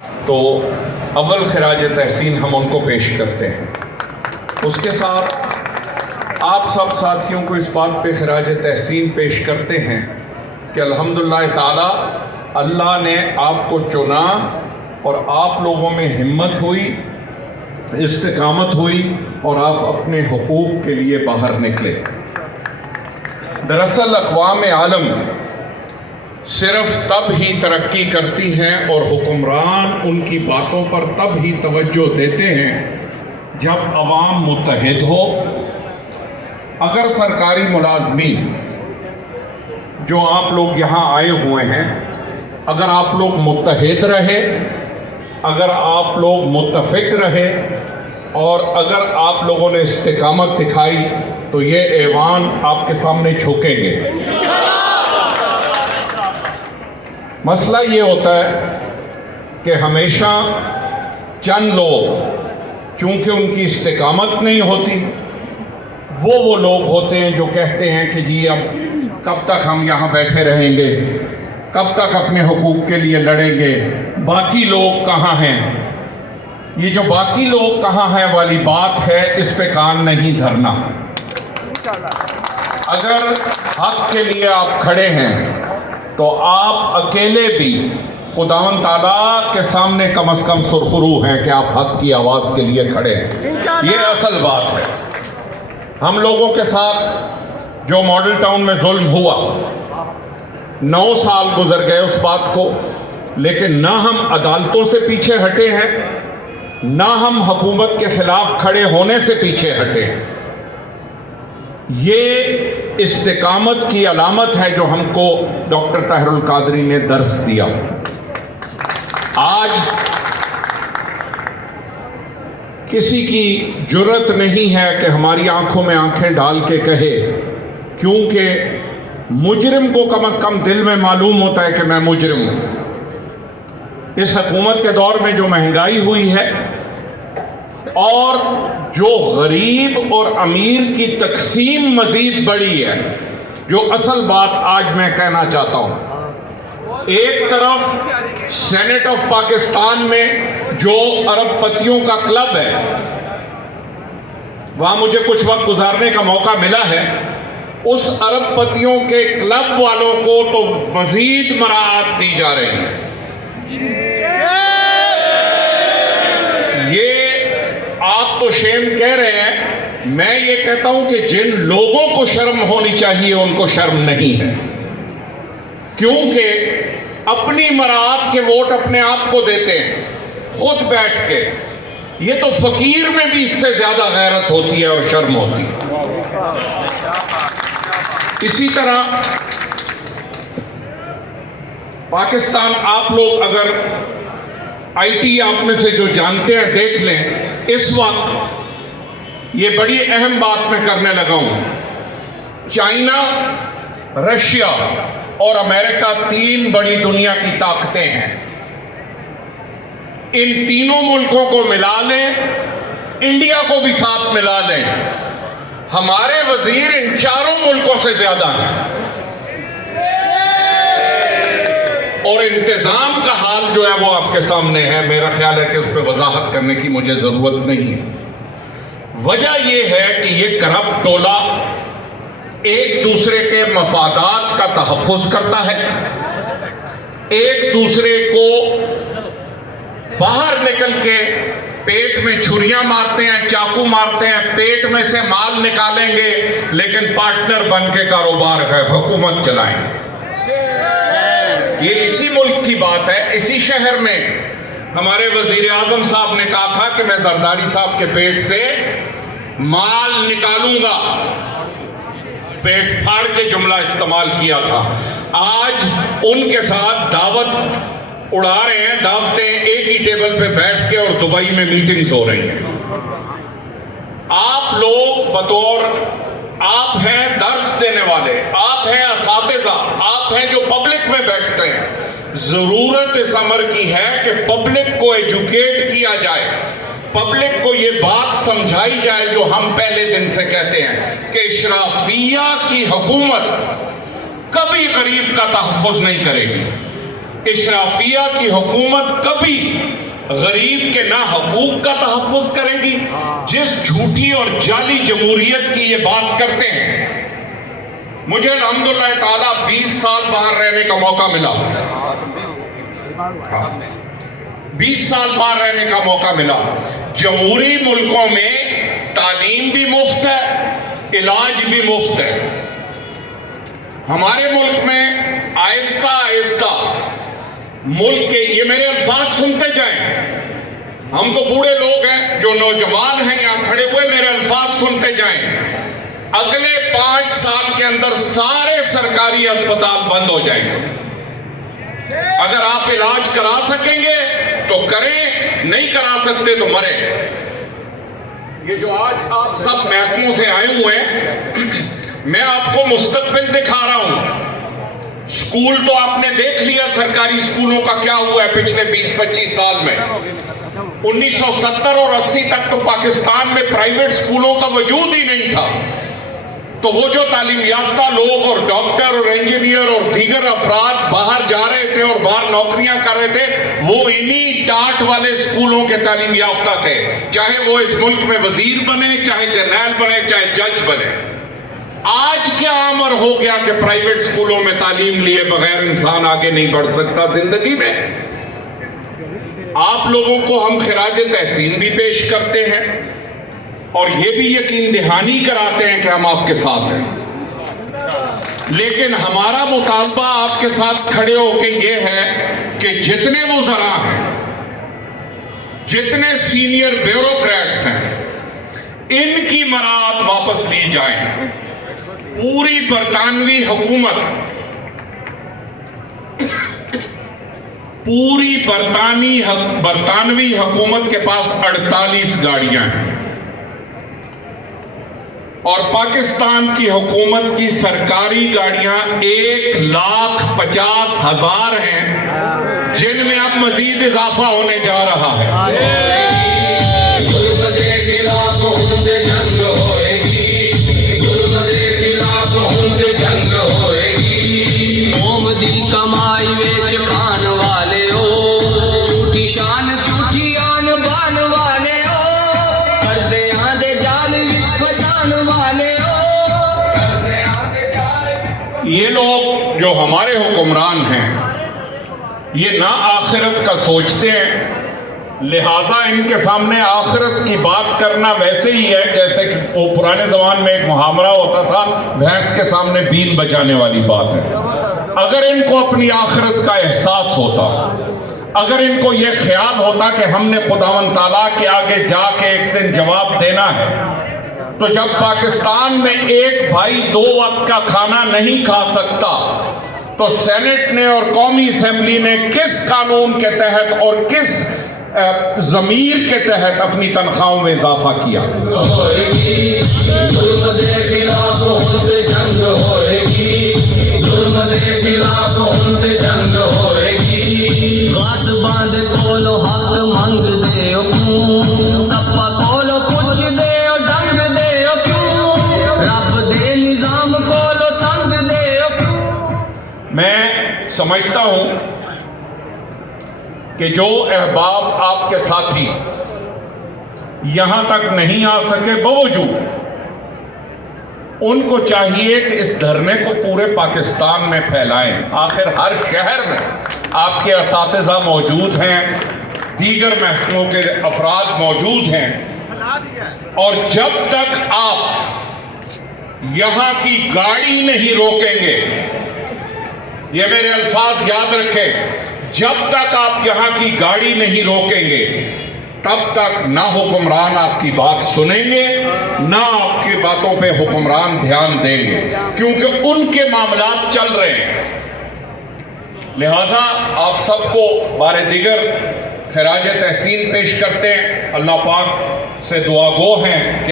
تو اول خراج تحسین ہم ان کو پیش کرتے ہیں۔ اس کے ساتھ آپ سب ساتھیوں کو اس بات پہ خراج تحسین پیش کرتے ہیں کہ الحمدللہ تعالی اللہ نے آپ کو چنا اور آپ لوگوں میں ہمت ہوئی، استقامت ہوئی اور آپ اپنے حقوق کے لیے باہر نکلے۔ دراصل اقوام عالم صرف تب ہی ترقی کرتی ہیں اور حکمران ان کی باتوں پر تب ہی توجہ دیتے ہیں جب عوام متحد ہو۔ اگر سرکاری ملازمین جو آپ لوگ یہاں آئے ہوئے ہیں، اگر آپ لوگ متحد رہے، اگر آپ لوگ متفق رہے اور اگر آپ لوگوں نے استقامت دکھائی تو یہ ایوان آپ کے سامنے جھکیں گے۔ مسئلہ یہ ہوتا ہے کہ ہمیشہ چند لوگ چونکہ ان کی استقامت نہیں ہوتی، وہ لوگ ہوتے ہیں جو کہتے ہیں کہ جی اب کب تک ہم یہاں بیٹھے رہیں گے، کب تک اپنے حقوق کے لیے لڑیں گے، باقی لوگ کہاں ہیں۔ یہ جو باقی لوگ کہاں ہیں والی بات ہے، اس پہ کان نہیں دھرنا۔ اگر حق کے لیے آپ کھڑے ہیں تو آپ اکیلے بھی خداوند تعالیٰ کے سامنے کم از کم سرخرو ہیں کہ آپ حق کی آواز کے لیے کھڑے ہیں۔ یہ اصل بات ہے۔ ہم لوگوں کے ساتھ جو ماڈل ٹاؤن میں ظلم ہوا، 9 سال گزر گئے اس بات کو، لیکن نہ ہم عدالتوں سے پیچھے ہٹے ہیں، نہ ہم حکومت کے خلاف کھڑے ہونے سے پیچھے ہٹے ہیں۔ یہ استقامت کی علامت ہے جو ہم کو ڈاکٹر طاہر القادری نے درس دیا۔ آج کسی کی جرت نہیں ہے کہ ہماری آنکھوں میں آنکھیں ڈال کے کہے، کیونکہ مجرم کو کم از کم دل میں معلوم ہوتا ہے کہ میں مجرم ہوں۔ اس حکومت کے دور میں جو مہنگائی ہوئی ہے اور جو غریب اور امیر کی تقسیم مزید بڑی ہے، جو اصل بات آج میں کہنا چاہتا ہوں، ایک طرف سینٹ آف پاکستان میں جو ارب پتیوں کا کلب ہے، وہاں مجھے کچھ وقت گزارنے کا موقع ملا ہے، اس ارب پتیوں کے کلب والوں کو تو مزید مراعات دی جا رہی ہے۔ یہ آپ تو شیم کہہ رہے ہیں، میں یہ کہتا ہوں کہ جن لوگوں کو شرم ہونی چاہیے ان کو شرم نہیں ہے، کیونکہ اپنی مراعات کے ووٹ اپنے آپ کو دیتے ہیں خود بیٹھ کے۔ یہ تو فقیر میں بھی اس سے زیادہ غیرت ہوتی ہے اور شرم ہوتی ہے۔ اسی طرح پاکستان، آپ لوگ اگر آئی ٹی آپ میں سے جو جانتے ہیں دیکھ لیں، اس وقت یہ بڑی اہم بات میں کرنے لگا ہوں، چائنا، رشیا اور امریکہ 3 بڑی دنیا کی طاقتیں ہیں۔ ان تینوں ملکوں کو ملا لیں، انڈیا کو بھی ساتھ ملا لیں، ہمارے وزیر ان 4 ملکوں سے زیادہ ہیں۔ اور انتظام کا حال جو ہے وہ آپ کے سامنے ہے، میرا خیال ہے کہ اس پہ وضاحت کرنے کی مجھے ضرورت نہیں ہے۔ وجہ یہ ہے کہ یہ کرپٹ ٹولہ ایک دوسرے کے مفادات کا تحفظ کرتا ہے، ایک دوسرے کو باہر نکل کے پیٹ میں چھریاں مارتے ہیں، چاقو مارتے ہیں، پیٹ میں سے مال نکالیں گے لیکن پارٹنر بن کے کاروبار ہے، حکومت چلائیں گے۔ یہ اسی ملک کی بات ہے۔ اسی شہر میں ہمارے وزیر اعظم صاحب نے کہا تھا کہ میں زرداری صاحب کے پیٹ سے مال نکالوں گا، پیٹ پھاڑ کے جملہ استعمال کیا تھا۔ آج ان کے ساتھ دعوت اڑا رہے ہیں، دعوتیں ایک ہی ٹیبل پہ بیٹھ کے، اور دبئی میں میٹنگز ہو رہی ہیں۔ آپ لوگ بطور، آپ ہیں درس دینے والے، آپ ہیں اساتذہ، آپ ہیں جو پبلک میں بیٹھتے ہیں، ضرورت اس امر کی ہے کہ پبلک کو ایجوکیٹ کیا جائے، پبلک کو یہ بات سمجھائی جائے جو ہم پہلے دن سے کہتے ہیں کہ اشرافیہ کی حکومت کبھی غریب کا تحفظ نہیں کرے گی۔ اشرافیہ کی حکومت کبھی غریب کے نا حقوق کا تحفظ کرے گی؟ جس جھوٹی اور جعلی جمہوریت کی یہ بات کرتے ہیں، مجھے الحمدللہ تعالیٰ 20 سال باہر رہنے کا موقع ملا، 20 سال باہر رہنے کا موقع ملا۔ جمہوری ملکوں میں تعلیم بھی مفت ہے، علاج بھی مفت ہے۔ ہمارے ملک میں آہستہ آہستہ ملک کے، یہ میرے الفاظ سنتے جائیں، ہم تو بوڑھے لوگ ہیں، جو نوجوان ہیں یہاں کھڑے ہوئے میرے الفاظ سنتے جائیں، اگلے 5 سال کے اندر سارے سرکاری ہسپتال بند ہو جائیں گے۔ اگر آپ علاج کرا سکیں گے تو کریں، نہیں کرا سکتے تو مریں۔ یہ جو آج آپ سب محکموں سے آئے ہوئے ہیں، میں آپ کو مستقبل دکھا رہا ہوں۔ سکول تو آپ نے دیکھ لیا سرکاری سکولوں کا کیا ہوا ہے پچھلے 20-25 سال میں۔ 1970 اور 80 تک تو پاکستان میں پرائیویٹ سکولوں کا وجود ہی نہیں تھا، تو وہ جو تعلیم یافتہ لوگ اور ڈاکٹر اور انجینئر اور دیگر افراد باہر جا رہے تھے اور باہر نوکریاں کر رہے تھے، وہ انہی ٹاٹ والے سکولوں کے تعلیم یافتہ تھے، چاہے وہ اس ملک میں وزیر بنے، چاہے جرنیل بنے، چاہے جج بنے۔ آج کیا امر ہو گیا کہ پرائیویٹ سکولوں میں تعلیم لیے بغیر انسان آگے نہیں بڑھ سکتا زندگی میں؟ آپ لوگوں کو ہم خراج تحسین بھی پیش کرتے ہیں اور یہ بھی یقین دہانی کراتے ہیں کہ ہم آپ کے ساتھ ہیں، لیکن ہمارا مطالبہ آپ کے ساتھ کھڑے ہو کے یہ ہے کہ جتنے وزراء ہیں، جتنے سینئر بیوروکریٹس ہیں، ان کی مراعات واپس لی جائیں۔ پوری برطانوی حکومت کے پاس 48 گاڑیاں ہیں، اور پاکستان کی حکومت کی سرکاری گاڑیاں 1,50,000 ہیں، جن میں اب مزید اضافہ ہونے جا رہا ہے۔ کمائی ویچ کھان والے ہو، جھوٹی شان جھوٹی آن بان والے ہو، قرضے آندے جال وچ فسان والے ہو۔ یہ لوگ جو ہمارے حکمران ہیں، یہ نہ آخرت کا سوچتے ہیں، لہٰذا ان کے سامنے آخرت کی بات کرنا ویسے ہی ہے جیسے کہ وہ پرانے زمان میں ایک محاورہ ہوتا تھا، بھینس کے سامنے بیل بجانے والی بات ہے۔ اگر ان کو اپنی آخرت کا احساس ہوتا، اگر ان کو یہ خیال ہوتا کہ ہم نے خداوند تعالیٰ کے آگے جا کے ایک دن جواب دینا ہے، تو جب پاکستان میں ایک بھائی 2 وقت کا کھانا نہیں کھا سکتا، تو سینٹ نے اور قومی اسمبلی نے کس قانون کے تحت اور کس ضمیر کے تحت اپنی تنخواہوں میں اضافہ کیا؟ میں سمجھتا ہوں کہ جو احباب آپ کے ساتھی یہاں تک نہیں آ سکے، باوجود ان کو چاہیے کہ اس دھرنے کو پورے پاکستان میں پھیلائیں۔ آخر ہر شہر میں آپ کے اساتذہ موجود ہیں، دیگر محکموں کے افراد موجود ہیں، اور جب تک آپ یہاں کی گاڑی نہیں روکیں گے، یہ میرے الفاظ یاد رکھیں، جب تک آپ یہاں کی گاڑی نہیں روکیں گے، تب تک نہ حکمران آپ کی بات سنیں گے، نہ آپ کی باتوں پہ حکمران دھیان دیں گے، کیونکہ ان کے معاملات چل رہے ہیں۔ لہٰذا آپ سب کو بار دیگر خراج تحسین پیش کرتے ہیں، اللہ پاک سے دعا گو ہیں کہ